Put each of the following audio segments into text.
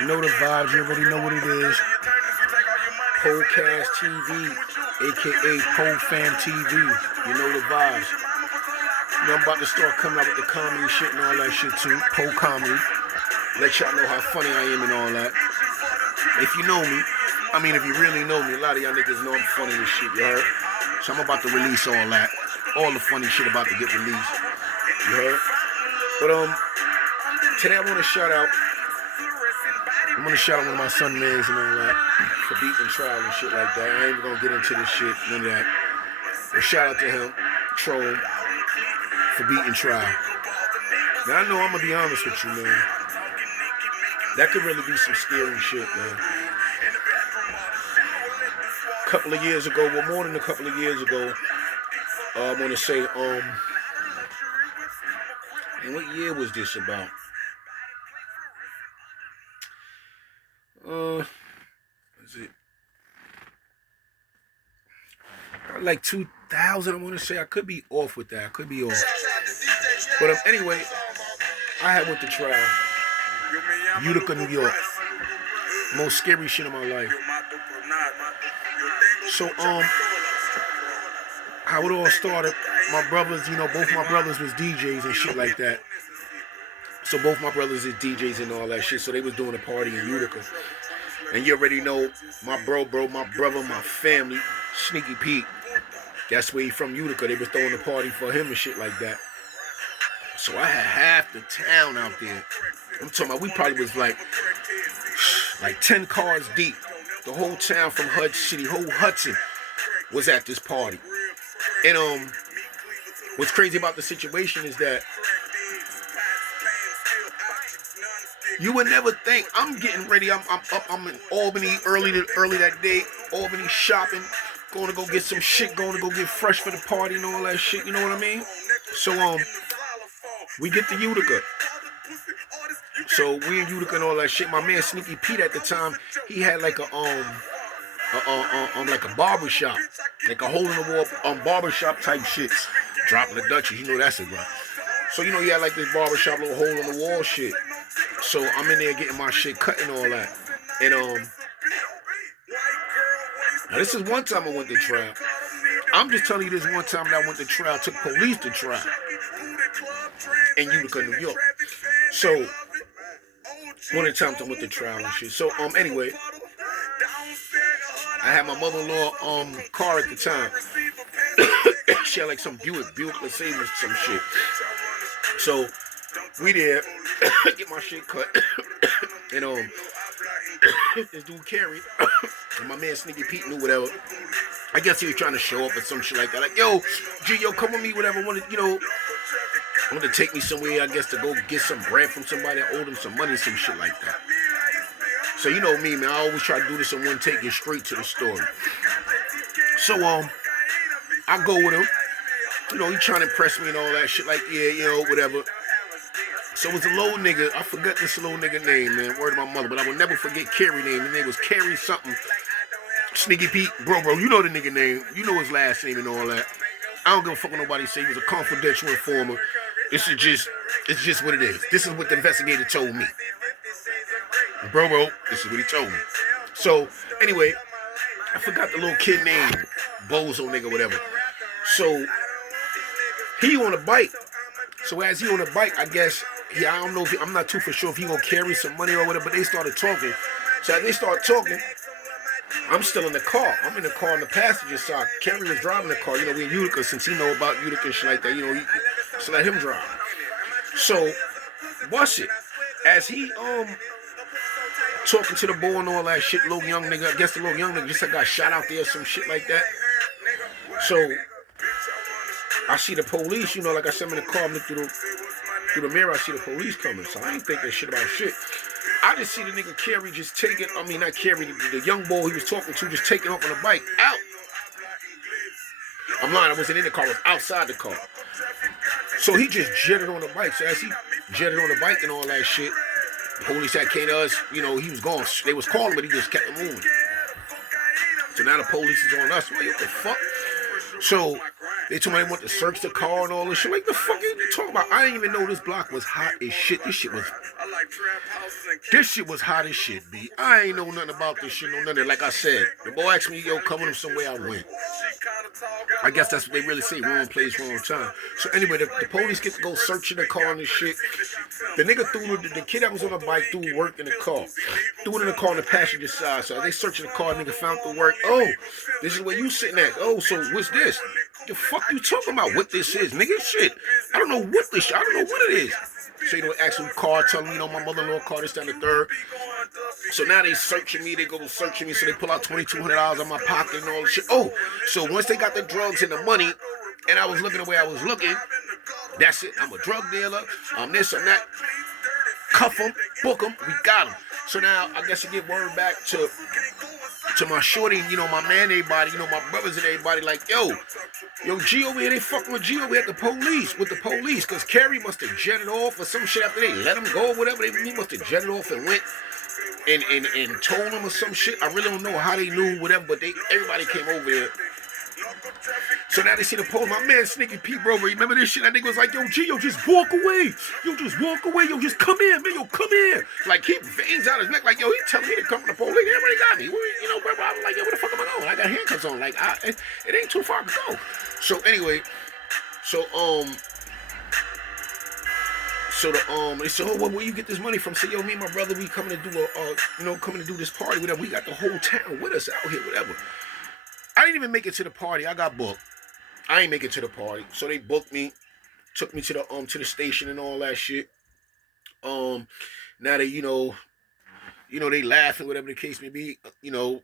You know the vibes, you already know what it is. Pocast TV, aka Pofam TV. You know the vibes. You know I'm about to start coming out with the comedy shit and all that shit too. Po comedy. Let y'all know how funny I am and all that. If you know me, I mean if you really know me, a lot of y'all niggas know I'm funny as shit, you heard? So I'm about to release all that. All the funny shit about to get released. You heard? But today I want to shout out. I'm gonna shout out one of my son mans and all that for beating trial and shit like that. I ain't even gonna get into this shit, none of that. But shout out to him, Troll, for beating trial. Now I know I'm gonna be honest with you, man. That could really be some scary shit, man. A couple of years ago, well, more than a couple of years ago, I wanna say, and what year was this about? Is it like 2000? I want to say. I could be off with that. I could be off. But anyway, I had went to trial, Utica, New York. Most scary shit of my life. So how it all started. My brothers, you know, both my brothers was DJs and shit like that. So both my brothers is DJs and all that shit. So they was doing a party in Utica. And you already know my brother, my family, Sneaky Pete. That's where he from, Utica. They was throwing a party for him and shit like that. So I had half the town out there. I'm talking about we probably was like 10 cars deep. The whole town from Hudson City, whole Hudson was at this party. And what's crazy about the situation is that you would never think. I'm getting ready. I'm up. I'm in Albany early that day. Albany shopping. Going to go get some shit. Going to go get fresh for the party and all that shit. You know what I mean? So we get to Utica. So we in Utica and all that shit. My man Sneaky Pete at the time, he had like a like a barber shop, like a hole in the wall barbershop type shits. Dropping the Dutchies. You know that's it, bro. So you know he had like this barbershop little hole in the wall shit. So I'm in there getting my shit cut and all that. And now this is one time I went to trial. I'm just telling you this one time that I went to trial, took police to trial in Utica, New York. So one of the times I went to trial and shit. So anyway, I had my mother-in-law car at the time. She had like some Buick Mercedes, some shit. So we there, get my shit cut, and this dude Carrie, and my man Sneaky Pete knew whatever. I guess he was trying to show up or some shit like that. Like, yo, G, yo, come with me, whatever. Wanted to take me somewhere, I guess, to go get some bread from somebody. I owed him some money, some shit like that. So you know me, man. I always try to do this in one take, get straight to the story. So I go with him. You know, he trying to impress me and all that shit. Like, yeah, you know, whatever. So it was a little nigga. I forgot this little nigga name, man. Word of my mother. But I will never forget Carrie name. His name was Carrie something. Sneaky Pete. Bro, you know the nigga name. You know his last name and all that. I don't give a fuck what nobody say. He was a confidential informer. It's just what it is. This is what the investigator told me. Bro, this is what he told me. So, anyway, I forgot the little kid name. Bozo nigga, whatever. So, he on a bike. So as he on a bike, I guess, I don't know I'm not too for sure if he gonna carry some money or whatever, but they started talking. So as they start talking, I'm still in the car. I'm in the car on the passenger side. Kerry was driving the car. You know, we in Utica, since he know about Utica and shit like that, you know, so let him drive. So, what's it? As he talking to the boy and all that shit, little young nigga, I guess the little young nigga just got shot out there, some shit like that. So I see the police, you know, like I said, I'm in the car, I'm looking through the mirror, I see the police coming, so I ain't thinking shit about shit. I just see the nigga Carrie just taking, not Carrie, the young boy he was talking to just taking off on the bike, out. I'm lying, I wasn't in the car, I was outside the car. So he just jetted on the bike, so as he jetted on the bike and all that shit, the police had came to us, you know, he was gone, they was calling, but he just kept moving. So now the police is on us, like, what the fuck? So they told me they want to search the car and all this shit. Like, the fuck are you talking about? I didn't even know this block was hot as shit. This shit was This shit was hot as shit, B. I ain't know nothing about this shit, no nothing. Like I said, the boy asked me, yo, come with him somewhere, I went. I guess that's what they really say, wrong place, wrong time. So anyway, the police get to go searching the car and this shit. The nigga threw the kid that was on the bike threw work in the car. Threw it in the car on the passenger side. So they searching the car, nigga found the work. Oh, this is where you sitting at. Oh, so what's this? The fuck you talking about? What this is, nigga? Shit. I don't know what this shit. I don't know what it is. So you know, actual car telling me, you know, my mother-in-law car this down the third. So now they searching me. They go searching me. So they pull out $2,200 out of my pocket and all this shit. Oh, so once they got the drugs and the money, and I was looking the way I was looking, that's it. I'm a drug dealer. I'm this, I'm that. Cuff them, book them. We got them. So now I guess I get word back to my shorty, you know, my man, everybody, you know, my brothers and everybody, like, yo, G over here, they fucking with G over here at the police, because Kerry must have jetted off or some shit after they let him go or whatever. He must have jetted off and went and told him or some shit. I really don't know how they knew, whatever, but everybody came over there. So now they see the police. My man Sneaky Pete, bro, remember this shit? That nigga was like, yo, G, yo, just walk away. Yo, just walk away. Yo, just come here, man. Yo, come here. Like, he veins out his neck. Like, yo, he telling me to come to the police. They already got me. You know, bro, I was like, yo, where the fuck am I going? I got handcuffs on. Like, it ain't too far to go. So anyway, they said, oh, well, where you get this money from? Say, yo, me and my brother, we coming to do coming to do this party, whatever. We got the whole town with us out here, whatever. I didn't even make it to the party. I got booked. I ain't make it to the party. So they booked me, took me to the station and all that shit. Now they, you know, they laughing, whatever the case may be, you know,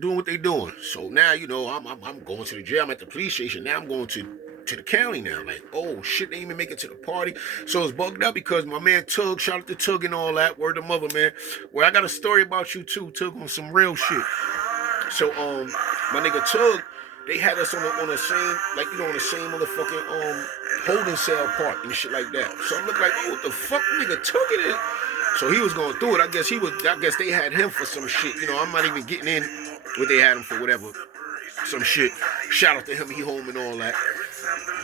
doing what they doing. So now, you know, I'm going to the jail. I'm at the police station. Now I'm going to the county now. Like, oh shit, they didn't even make it to the party. So it's bugged up because my man Tug, shout out to Tug and all that, word to mother, man. Well, I got a story about you too, Tug, on some real shit. So my nigga Tug, they had us on the same, like, you know, on the same motherfucking holding cell part and shit like that. So I'm looking like, oh, what the fuck, nigga Tug it is? So he was going through it. I guess they had him for some shit. You know, I'm not even getting in what they had him for, whatever. Some shit. Shout out to him, he home and all that.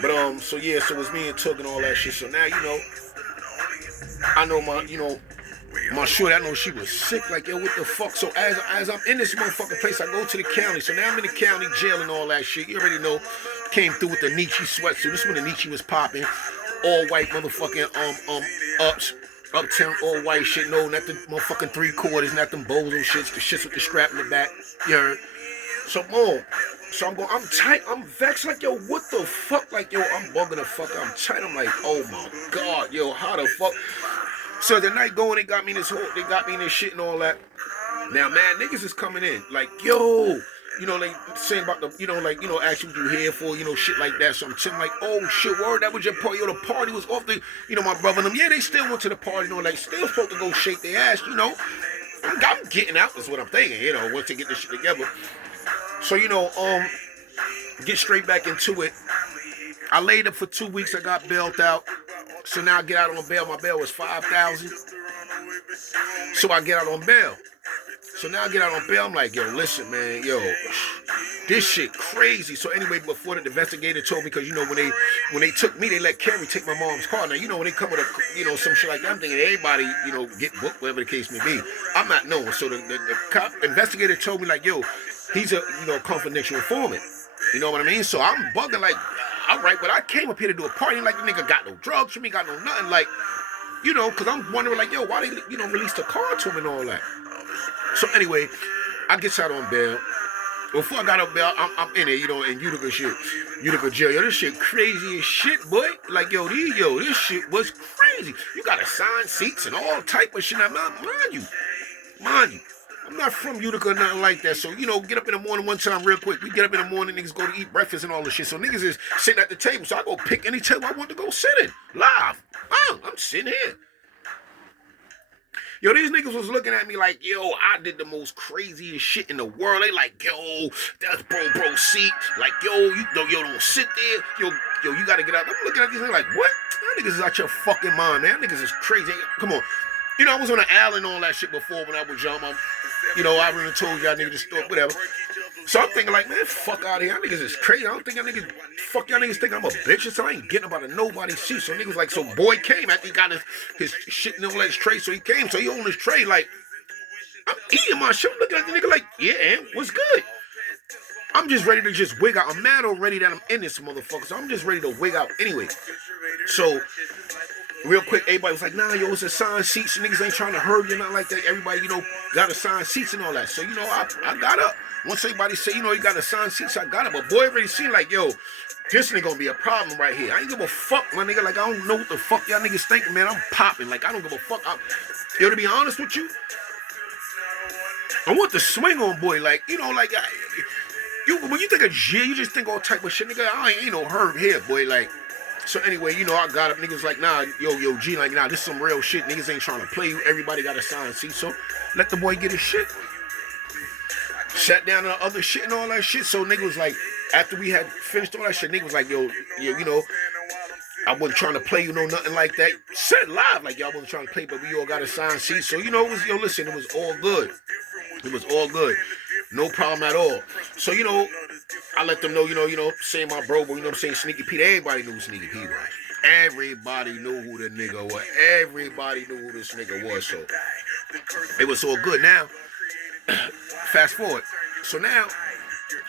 But so yeah, so it was me and Tug and all that shit. So now, you know, I know my shorty, I know she was sick, like, yo, what the fuck? So as I'm in this motherfucking place, I go to the county. So now I'm in the county jail and all that shit. You already know, came through with the Nietzsche sweatsuit. This is when the Nietzsche was popping. All white motherfucking uptown all white shit. No, not the motherfucking 3/4, not them bozo shits, the shits with the strap in the back. You heard? So boom. So I'm tight, I'm vexed, like, yo, what the fuck? Like, yo, I'm bugging the fuck. I'm tight. I'm like, oh my God, yo, how the fuck? So the night going, they got me in this shit and all that. Now, man, niggas is coming in, like, yo, you know, like, saying about the, you know, like, you know, asking what you here for, you know, shit like that. So I'm telling, like, oh, shit, word, that was your party. Yo, the party was off the, you know, my brother and them, yeah, they still went to the party, you know, like, still supposed to go shake their ass, you know. I'm getting out, is what I'm thinking, you know, once they get this shit together. So, you know, get straight back into it. I laid up for 2 weeks, I got bailed out. So now I get out on bail. My bail was $5,000. So I get out on bail. So now I get out on bail. I'm like, yo, listen, man, yo, this shit crazy. So anyway, before the investigator told me, because, you know, when they took me, they let Kerry take my mom's car. Now, you know, when they come with a, you know, some shit like that, I'm thinking everybody, you know, get booked, whatever the case may be. I'm not knowing. So the cop investigator told me, like, yo, he's a, you know, confidential informant. You know what I mean? So I'm bugging, like, all right, but I came up here to do a party, like, the nigga got no drugs from me, got no nothing, like, you know, because I'm wondering, like, yo, why they, you know, release the car to him and all that. So anyway, I get out on bail. Before I got on bail, I'm in it, you know, in Utica shit, Utica jail. Yo, this shit crazy as shit, boy. Like, yo, this shit was crazy. You got assigned seats and all type of shit. Now, mind you, I'm not from Utica or nothing like that. So, you know, get up in the morning one time real quick. We get up in the morning, niggas go to eat breakfast and all this shit. So niggas is sitting at the table. So I go pick any table I want to go sit in. Live. I'm sitting here. Yo, these niggas was looking at me like, yo, I did the most craziest shit in the world. They like, yo, that's bro seat. Like, yo, don't sit there. Yo, you gotta get out. I'm looking at these niggas like, what? That niggas is out your fucking mind, man. That niggas is crazy. Come on. You know, I was on the island and all that shit before when I was young. You know, I already told y'all niggas to stop, whatever. So I'm thinking like, man, fuck out of here. Y'all niggas is crazy. I don't think y'all niggas, fuck y'all niggas think I'm a bitch or something. I ain't getting about a nobody's shit. So niggas like, so boy came after he got his shit in all that tray. So he came, so he on his tray like, I'm eating my shit. I'm looking at the nigga like, yeah, and what's good? I'm just ready to just wig out. I'm mad already that I'm in this motherfucker. So I'm just ready to wig out anyway. So real quick, everybody was like, nah, yo, it's assigned seats. Niggas ain't trying to hurt you, not like that. Everybody, you know, got assigned seats and all that. So, you know, I got up. Once everybody say, you know, you got assigned seats, I got up. But boy, already seen like, yo, this nigga gonna be a problem right here. I ain't give a fuck, my nigga. Like, I don't know what the fuck y'all niggas thinking, man. I'm popping. Like, I don't give a fuck. Yo, to be honest with you, I want the swing on, boy. Like, you know, like, when you think of G, you just think all type of shit, nigga. I ain't no herb here, boy. Like, so anyway, you know, I got up. Niggas like, nah, yo, G, like, nah, this some real shit. Niggas ain't trying to play you. Everybody got assigned seats, so let the boy get his shit. Sat down on other shit and all that shit. So nigga was like, after we had finished all that shit, nigga was like, yo, you know, I wasn't trying to play, you know, nothing like that. Said live, like, y'all wasn't trying to play, but we all got assigned seats. So, you know, it was, yo, listen, it was all good. It was all good. No problem at all. So, you know, I let them know, you know, saying my bro, but you know what I'm saying, Sneaky Pete. Everybody knew who Sneaky Pete was. Everybody knew who the nigga was. Everybody knew who this nigga was. So it was all good. Now, fast forward. So now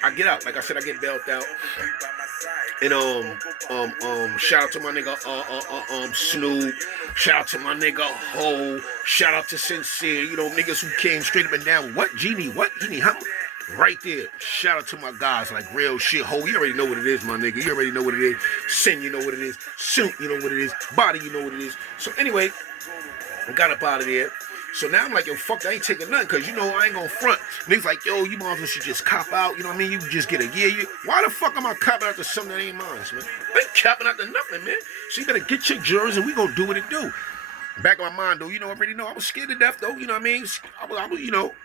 I get out. Like I said, I get bailed out. And shout out to my nigga Snoop. Shout out to my nigga Ho. Shout out to Sincere. You know, niggas who came straight up and down. What? Genie? What? Genie? How? Right there. Shout out to my guys, like real shit. Ho, you already know what it is, my nigga. You already know what it is. Sin, you know what it is. Suit, you know what it is. Body, you know what it is. So anyway, I got up out of there. So now I'm like, yo, fuck, I ain't taking nothing, because, you know, I ain't gonna front. Niggas like, yo, you motherfuckers should just cop out, you know what I mean? You just get a year. Why the fuck am I copping out to something that ain't mine, man? I ain't copping out to nothing, man. So you better get your jurors and we gonna do what it do. Back in my mind, though, you know, I already know I was scared to death, though, you know what I mean? I was, you know.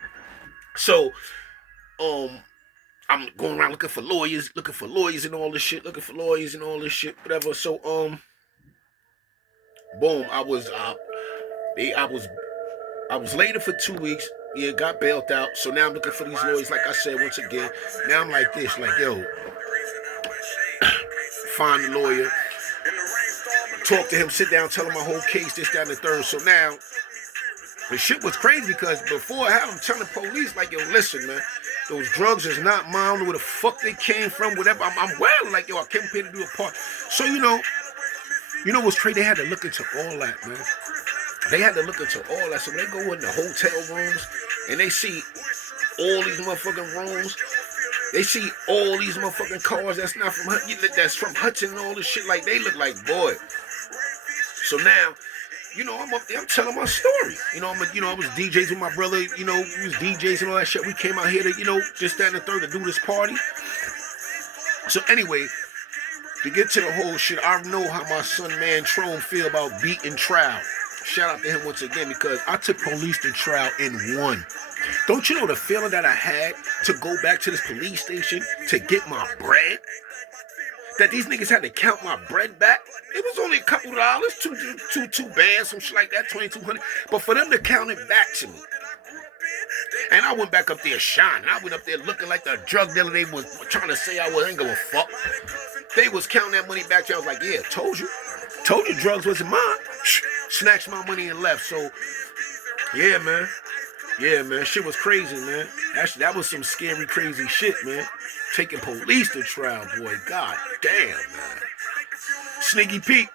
So, I'm going around looking for lawyers and all this shit, whatever. So, boom, I was later for 2 weeks. Yeah, got bailed out. So now I'm looking for these lawyers, like I said, once again. Now I'm like this, like, yo, find the lawyer, talk to him, sit down, tell him my whole case, this, that, and the third. So now, the shit was crazy because before I had them telling the police, like, yo, listen, man, those drugs is not mine. I don't know where the fuck they came from, whatever. I'm well, like, yo, I came here to do a part. So, you know what's crazy? They had to look into all that, man. They had to look into all that. So when they go in the hotel rooms and they see all these motherfucking rooms, they see all these motherfucking cars that's not from Hudson and all this shit. Like, they look like, boy. So now, you know, I'm up there, I'm telling my story. You know, I was DJs with my brother, you know, we was DJs and all that shit. We came out here to, you know, just that and the third to do this party. So anyway, to get to the whole shit, I know how my son Mantrone feel about beating trial. Shout out to him once again, because I took police to trial and won. Don't you know the feeling that I had to go back to this police station to get my bread? That these niggas had to count my bread back? It was only a couple of dollars, two bands, some shit like that, $2,200. But for them to count it back to me. And I went back up there shining. I went up there looking like the drug dealer they was trying to say I was. I ain't give a fuck. They was counting that money back to me. I was like, yeah, told you drugs wasn't mine. Snatched my money and left. So, yeah, man. Shit was crazy, man. That was some scary, crazy shit, man. Taking police to trial, boy. God damn, man. Sneaky Pete.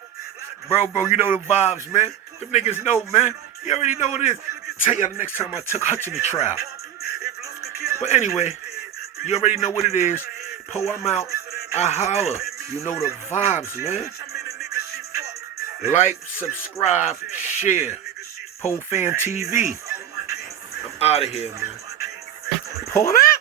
Bro, you know the vibes, man. Them niggas know, man. You already know what it is. Tell you the next time I took Hutch in the trial. But anyway, you already know what it is. Po, I'm out. I holla. You know the vibes, man. Like, subscribe, share. Pofam TV. I'm out of here, man. Pull him out.